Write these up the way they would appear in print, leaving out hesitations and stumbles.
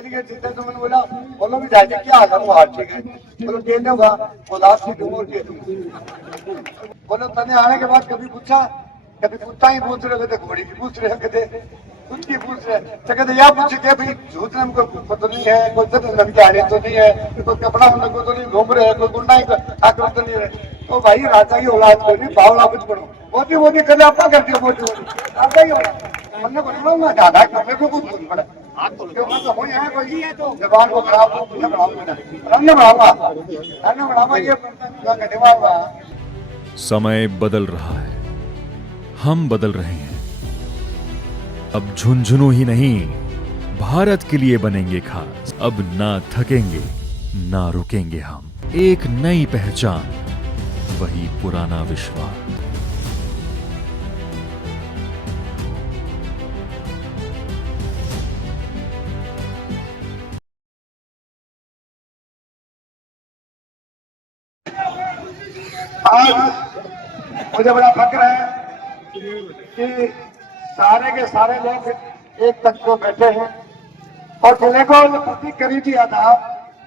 Delegate जीते तो मैंने बोला बोलो भी जाएगा क्या हाल है वो हाल ठीक है बोलो ट्रेन होगा उदास से दूंगा दे दूंगा बोलो तने आने के बाद कभी पूछा कभी कुत्ता ही पूछ रहे थे घोड़ी की पूछ रहे थे खुद की पूछ रहे तो कहते या पूछे क्या भाई झूठ में हमको तो नहीं है कोई धन की हानि तो नहीं है कोई कपड़ा होने को तो नहीं घूम रहे हैं कोई गुंडा आक्रमण तो नहीं रहे तो भाई राजा की औलाद को नहीं बावला कुछ करो मोदी मोदी कर अपना करती है मोदी मोदी राजा की औलाद हमने को ना ज्यादा करने को कुछ नहीं पड़ा जबान को खराब रंग बढ़ावा ये घटेवा समय बदल रहा है, हम बदल रहे हैं। अब झुंझुनू ही नहीं, भारत के लिए बनेंगे खास। अब ना थकेंगे, ना रुकेंगे हम। एक नई पहचान, वही पुराना विश्वास। आज मुझे बड़ा फक्र है कि सारे के सारे लोग एक तक को बैठे हैं और जिले को प्रतीक करी दिया था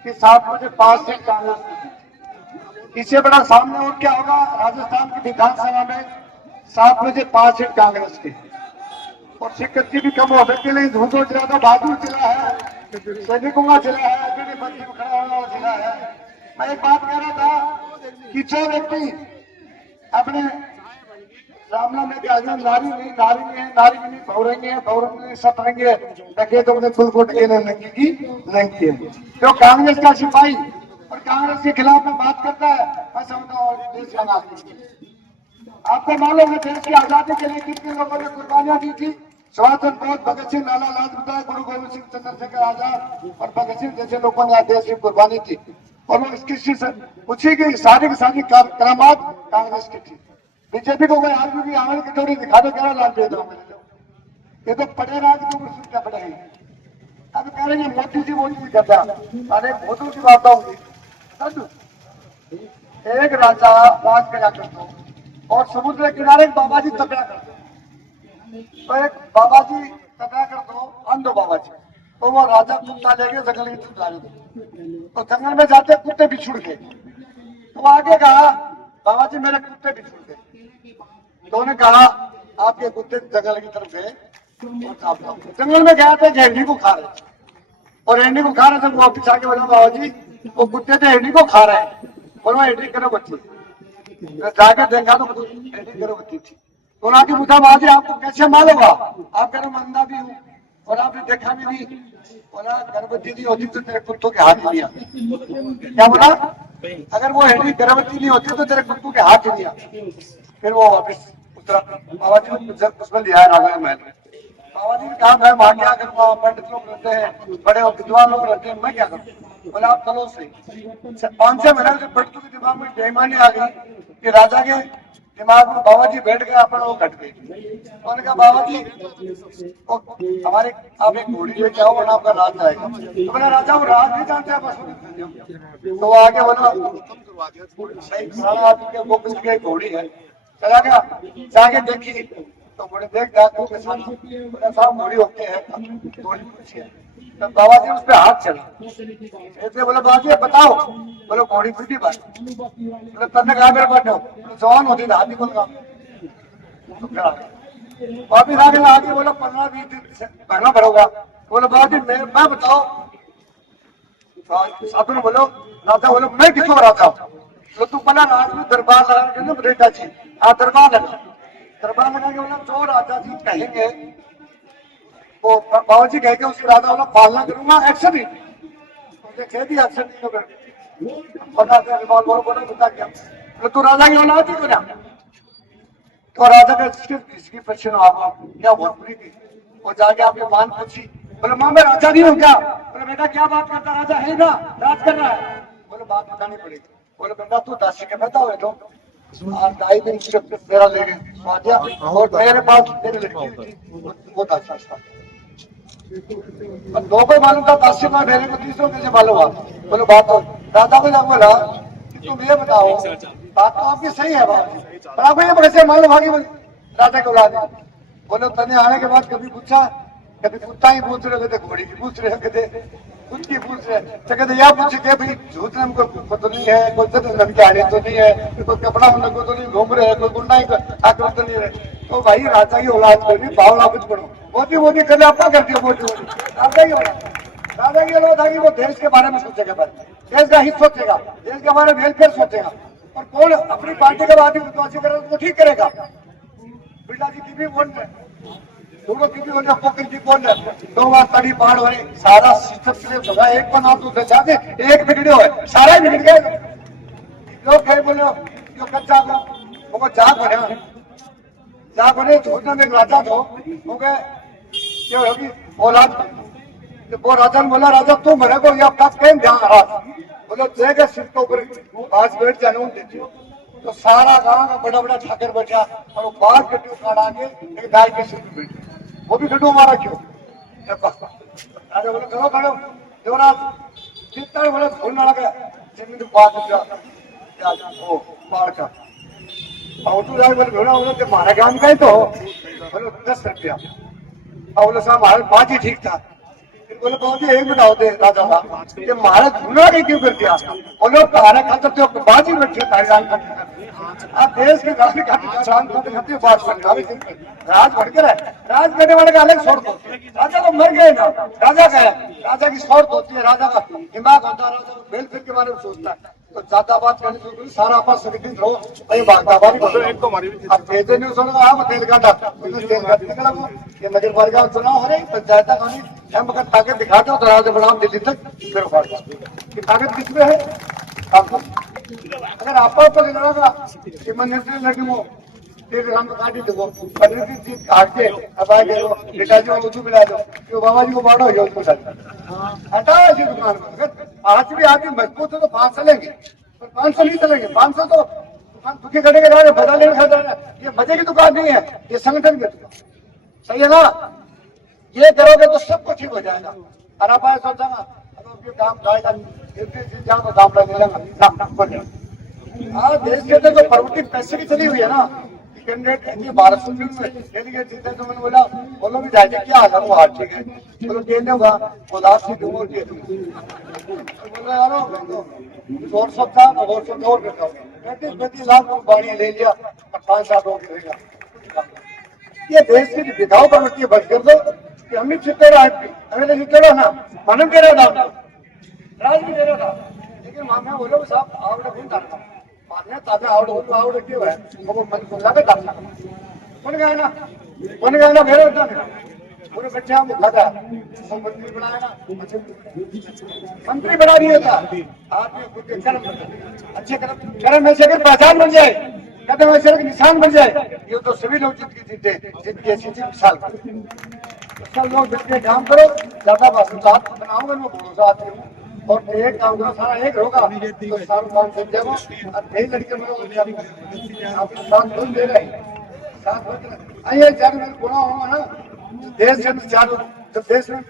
कि 7 बजे 5 सीट कांग्रेस। इससे बड़ा सामने और क्या होगा राजस्थान की विधानसभा में 7 बजे 5 सीट कांग्रेस की और शिक्षक की भी कम होने के लिए धूधो जिला तो बहादुर जिला है, सैनिकों का जिला है, बच्चे में खड़ा होने वाला जिला है। मैं एक बात कह रहा था कि जो व्यक्ति अपने रामला में नारी नहीं भौरेंगे सतरेंगे टके तो अपने फुल को टके नहीं की जो कांग्रेस का सिपाही और कांग्रेस के खिलाफ में बात करता है मैं समझता हूँ देश का नाम। आपको मालूम है देश की आजादी के लिए कितने लोगों ने कुर्बानियां दी थी। सुभाष चंद्र बोस, भगत सिंह, लाला लाजपत राय, गुरु गोविंद सिंह, चंद्रशेखर आजाद और भगत सिंह जैसे लोगों ने देश की कुर्बानी की और वो इसकी उसी की सारी करामात कांग्रेस की थी। बीजेपी को कोई आदमी की आंगन की चोरी दिखा दो कह लाल दे दो ये तो पड़े राज के ऊपर क्या पड़े हैं। अब कह रहे हैं मोदी जी वो नहीं करता। अरे मोदी की बात होगी एक राजा राज करा करता और समुद्र के किनारे बाबा जी तपया करते तो एक बाबा जी तपया कर दो अंधो बाबा जी तो वो राजा कुत्ता ले गए जंगल की तरफ जा रहे थे तो जंगल में जाते कुत्ते बिछुड़ गए तो आगे कहा बाबा जी मेरे कुत्ते बिछुड़ गए तो उन्होंने कहा आपके कुत्ते जंगल की तरफ गए जंगल में गया था हिरनी को खा रहे और हिरनी को खा रहे थे वो वापिस आके बोला बाबा जी वो कुत्ते थे हिरनी को खा रहे हैं और वह हिरनी करो बच्ची जाकर देखा तो हिरनी करो बच्ची थी तो उन्होंने पूछा बाबा जी आपको कैसे मालूम हुआ आप कह रहे अंधा भी हूँ और आपने देखा भी नहीं बोला गर्भवती नहीं होती तो तेरे कुत्तों के हाथ नहीं आते क्या बोला अगर वो हिरनी गर्भवती नहीं होती तो तेरे कुत्तों के हाथ नहीं आते फिर वो वापिस उतरा बाबा जी उसमें लिया राजा महल में बाबा जी ने कहा मैं वहां क्या करूँगा पंडित लोग रहते हैं बड़े विद्वान लोग रहते हैं मैं क्या करूँ बोला आप चलो सही 5-6 महीने से पंडितों के दिमाग में बेईमानी आ गई कि राजा के दिमाग में बाबा जी बैठ गए अपन वो घट गई उन्होंने कहा बाबा जी हमारे आप एक घोड़ी लेके आओ वरना आपका राज जाएगा तो बोला राजा वो राज नहीं जानते बस तो वो आगे बोला सही सारा आदमी के घोड़ी है चला गया जाके देखी तो बोले देख साहब घोड़ी होते हैं घोड़ी पूछी है तो बाबा जी उस पर हाथ चला ऐसे बोले बाबा जी बताओ बोले घोड़ी फूटी बात बोले तन्ने कहा मेरे बैठो जवान होती हाथ ही बोल वापिस आगे बोला 15-20 दिन से पहना भरोगा बोले बाबा जी मैं बताओ साधु ने बोलो राजा बोलो मैं किसको राजा तो तू बना राज में दरबार लगा के रेटा जी हाँ दरबार लगा के बोला जो राजा जी कहेंगे वो बाबा जी कह के उसके राजा बोला पालना करूंगा एक्शन ही मुझे कह दिया एक्शन नहीं होगा बता क्या तो तू राजा की औलाद ही ना तो राजा का इसकी प्रश्न क्या वोट पूरी थी वो जाके आपके मान पूछी बोले माँ मैं राजा नहीं हूँ क्या बोले बेटा क्या बात करता राजा है ना राज कर रहा है बोले बात बतानी पड़ेगी बोले बेटा तू 10 के पैदा हुए तो 2.5 दिन मेरा ले गए और मेरे पास मेरी लड़की थी वो 10 साल दो को मालूम था 10 में मेरे को 30 कैसे मालूम हुआ बोले बात हो राजा को जब बोला कि तुम ये बताओ बात तो आपकी सही है बात पर आपको ये कैसे मालूम आ गई राजा को ला दिया बोले तने आने के बाद कभी पूछा कभी कुत्ता ही पूछ रहे, कभी घोड़ी की पूछ रहे, कभी खुद की पूछ रहे, तो कहते यह पूछ के भाई झूठ में को तो नहीं है, कोई धन की हानि तो नहीं है, कोई कपड़ा होने को तो नहीं घूम रहे, कोई गुंडा ही आक्रमण तो नहीं रहे। तो भाई राजा की औलाद को भी बावला कुछ पढ़ो, मोदी मोदी कर आपका करती है मोदी मोदी। राजा की औलाद आगे वो देश के बारे में सोचेगा, देश का हित सोचेगा, देश के बारे में वेलफेयर सोचेगा। और कौन अपनी पार्टी के बाद विश्वासी करेगा उसको ठीक करेगा। बिरला जी की भी बोल रहे, दोनों की भी बोल रहे, पोखर की बोल रहे, 2 बार तड़ी पहाड़ हो रही, सारा सिस्टम क्लियर होगा। एक पर आप दूसरे चाहते, एक बिगड़े हो सारा ही बिगड़ गए। लोग कहे बोले जो कच्चा को वो जाग बने झूठने में एक राजा था, वो गए क्या होगी औलाद। वो राजा ने बोला राजा तू मरे को या आपका कहीं ध्यान रहा, बोले जगह सिर के ऊपर आज बैठ जाने देती हो। तो सारा गांव का बड़ा बड़ा ठाकर बैठा और वो बाहर गड्ढू काटा के एक गाय के सिर में बैठे, वो भी गड्ढू मारा क्यों। राजा बोले करो करो देवराज कितना बोले भूलने लगा जमीन बात वो मार का और तू राज बोले भेड़ा बोले कि हमारा काम का ही तो बोले 10 रुपया और बोले साहब हमारे बात ही ठीक था। बोले बहुत ही एक बताओ दे राजा साहब ये महाराज धुना के क्यों कर दिया। बोलो तारा खाते तो बाजी बैठे तारीरान खाते आप देश के काफी खाते बात करते राज बढ़ के रहे, राज करने वाले का अलग शौर्त होती है। राजा तो मर गए ना, राजा का है, राजा की शौर्त होती है, राजा का दिमाग होता है, राजा को वेलफेयर के बारे में सोचता है। तो ज्यादा बात करने से सारा आपस संगठित रहो वही भागता अब तेजे न्यूज होगा आप तेल काटा तेल काटने ये नगर पालिका चुनाव हो रही पंचायत का हम अगर ताकत दिखाते हो तो राजा बढ़ाओ दिल्ली तक फिर कि ताकत किसमें है आपको। अगर आपको लगा कि मंदिर लगे वो तेरे हम काटी दो पंडित जी चीज काट के अब आ गए पिताजी को उधर मिला दो कि बाबा जी को बाढ़ो हो उसको हटाओ इसी दुकान को। आज भी आदमी मजबूत हो तो 5 चलेंगे पर 500 नहीं चलेंगे। 500 तो दुकान दुखी करने के जा रहे बदला लेने खा जा रहे हैं। ये मजे की दुकान नहीं है, ये संगठन की दुकान। सही है ना, ये करोगे तो सब कुछ ठीक हो जाएगा। और आप सोचा ना अब काम खाएगा तो दाम लगेगा। हाँ देश के अंदर जो प्रवृत्ति पैसे की चली हुई है ना कैंडिडेट 1200 में डेलीगेट जीते तो मैंने बोला बोलो भी जाए क्या हाल है वो हाल ठीक है बोलो देने होगा उदास की दूंगा दे दूंगा यार और सब था और सब और करता हूँ 35 लाख बाड़ी ले लिया और 5 साल और करेगा। ये देश की विधाओं प्रवृत्ति बंद कर दो कि हम भी जीते रहे जीते रहो ना मानव कह रहा था राज भी दे रहा था लेकिन मामला बोलो साहब आवड़े कौन डालता मान्य ताजा आवड़ क्यों है वो मन को लगा डालना कौन गया ना मेरे होता है पूरे बच्चे हम खाता मंत्री बनाया ना मंत्री बना दिया था आपने खुद के कर्म अच्छे कर्म में से अगर पहचान बन जाए कदम ऐसे निशान बन जाए ये तो सभी लोग जिंदगी ऐसी मिसाल सब लोग मिलकर काम करो ज्यादा बात बनाऊंगा मैं भरोसा आती हूँ और एक काम करो सारा एक होगा तो सारा काम सब जाएगा और यही लड़के आपके साथ लोग दे रहे साथ आइए चार गुना होगा ना देश के अंदर चारों जब देश में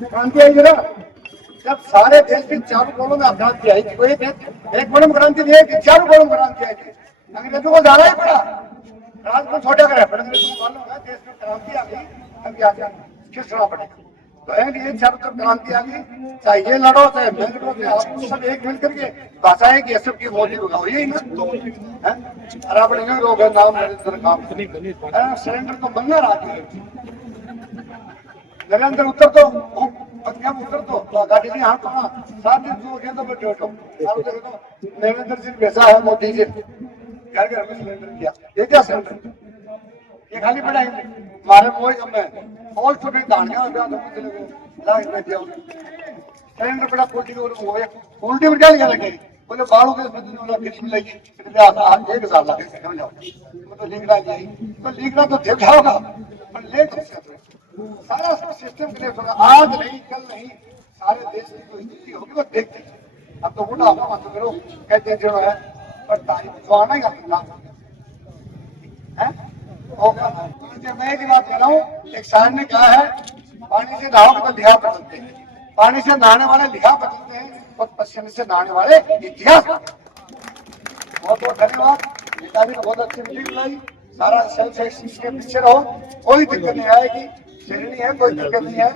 क्रांति आई ना जब सारे देश के चारों कोणों में क्रांति आई थी एक कोण में क्रांति नहीं आई थी चारों कोणों में क्रांति आई थी अंग्रेजों को जाना ही पड़ा राज को छोटा करे पर अंग्रेजों को मालूम है देश में क्रांति आ गई अभी आगे खिसना पड़ेगा तो ये चारों तरफ क्रांति आ गई चाहे ये लड़ो चाहे मैं लड़ो आप सब एक मिल करके भाषा है कि ये सब की मोदी होगा यही ना और आप लोग नाम नरेंद्र काम सिलेंडर तो बनना रहा नरेंद्र उत्तर तो उत्तर तो गाड़ी में हाथ होना 7 दिन जो गया तो बैठो नरेंद्र जी भेजा है मोदी जी घर घर में सिलेंडर किया ये क्या सिलेंडर ये खाली पड़ा है हमारे मोह में और छोटे दानिया सिलेंडर पड़ा उल्टी उल्टा लिया लगे बोले बाड़ू के मिलेगी 1000 लाख तो लिखना तो लिखना तो देखा होगा पर लेट सारा सिस्टम क्लियर होगा आज नहीं कल नहीं सारे देश की जो स्थिति होगी वो देखते अब तो उठा मत करो कहते जो है पर तारीफ तो आना ही है होगा। मैं की बात कर रहा हूँ एक शायर ने कहा है पानी से नहाओगे तो लिहाज बदलते हैं पानी से नहाने वाले लिहाज बदलते हैं और पसीने से नहाने वाले इतिहास। बहुत बहुत धन्यवाद नेता भी बहुत अच्छी मीटिंग बनाई सारा सेल्फ के पीछे रहो कोई दिक्कत नहीं आएगी श्रेणी है, कोई दिक्कत नहीं है।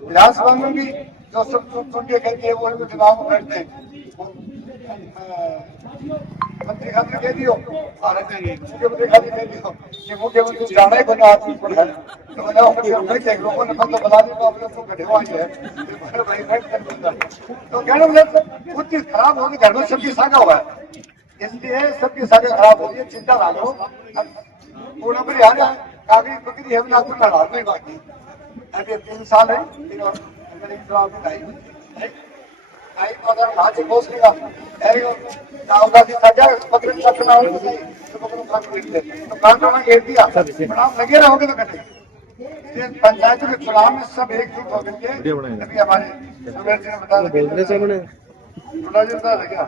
विधानसभा में भी जो सब सुन के कहते हैं वो दिमाग में बैठते हैं। मंत्री खाते कह दियो और मुख्यमंत्री खाते कह दियो कि मुख्यमंत्री जाना ही बना आदमी पर है, तो मैंने नहीं देख लोगों ने मतलब बता दी तो अपने को गढ़े हुआ है भाई तो कहने मतलब कुछ चीज खराब होगी घर में सबकी सागा हुआ है, इसलिए सबकी सागा खराब होगी, चिंता ना लो। पूरा पर यार कागड़ी पकड़ी है ना, कुछ लड़ा नहीं बाकी अभी 3 साल है मेरे चुनाव की आई अगर भाजी पोस लेगा नावदासी सजा पकड़ सकना हो तो पकड़ काट देते तो काट होना घेर दिया चुनाव लगे रहोगे तो कटे पंचायत के चुनाव में सब एकजुट होकर के अभी हमारे सुमेर जी ने बताया क्या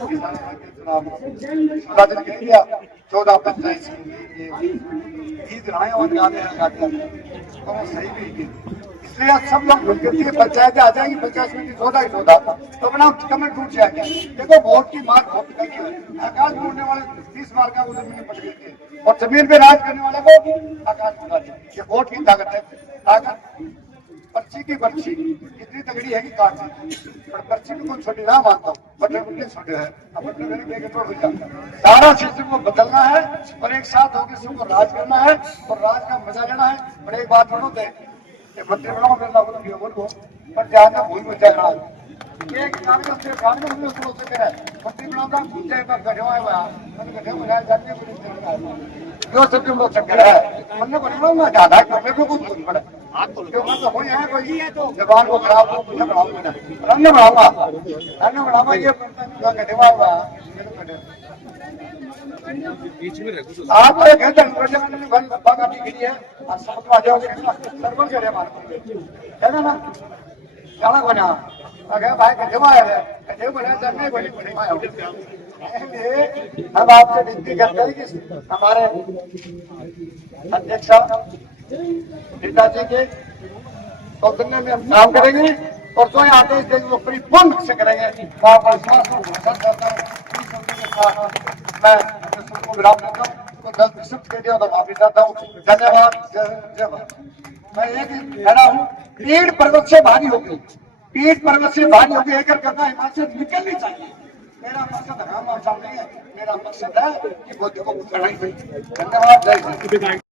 चुनाव 16 दिन कह दिया 14 पंचायत ईद रहा और याद है सही भी इसलिए सब लोग मिलकर पंचायत आ जाएंगी, पंचायत में सौदा ही सौदा तो अपना कमर टूट जाएगा। देखो वोट की मार बहुत कही है, आकाश बोलने वाले 30 मार का वो जमीन पट गई थी और जमीन पे राज करने वाले को आकाश बोला ये वोट की ताकत है। ताकत पर्ची की पर्ची इतनी तगड़ी है कि काट पर पर्ची में कोई छोटी ना मानता हूँ, बटन छोटे है सारा सिस्टम को बदलना है और एक साथ होकर सबको राज करना है और राज का मजा लेना है। और एक बात बोलो दे मंत्री बनाओ फिर लागू किया बोलो पर ध्यान में भूल मचा रहा है एक नाम से काम में हम लोग से करें मंत्री बनाऊंगा चाहे पर गढ़े हुआ मैंने गढ़े बनाया जाने को जो सब लोग चक्कर है हमने बनाऊंगा ज्यादा करने को कुछ नहीं पड़ा क्योंकि तो हो यहाँ कोई जबान को खराब हो मुझे बनाऊंगा रंग बढ़ाऊंगा ये गढ़े हुआ आप तो कहते हैं और समझ में आ जाओगे सर्वल करे हमारे है ना जाना बना अगर भाई कटे बना चलने बड़ी हम आपसे विनती करते हैं कि हमारे अध्यक्ष नेताजी के सौजन्य में हम काम करेंगे और जो आदेश देंगे वो परिपूर्ण से करेंगे। मैं सबको विराम देता हूँ, गलत विशुद्ध कह दिया तो माफी चाहता हूँ। धन्यवाद। जय भारत। मैं एक कह रहा हूँ पीठ पर्वत से भारी होगी, पीठ पर्वत से भारी होगी एक करना हिमाचल निकलनी चाहिए। मेरा मकसद हराम नहीं है, मेरा मकसद है कि बुद्ध को उतरना ही। धन्यवाद। जय हिंद।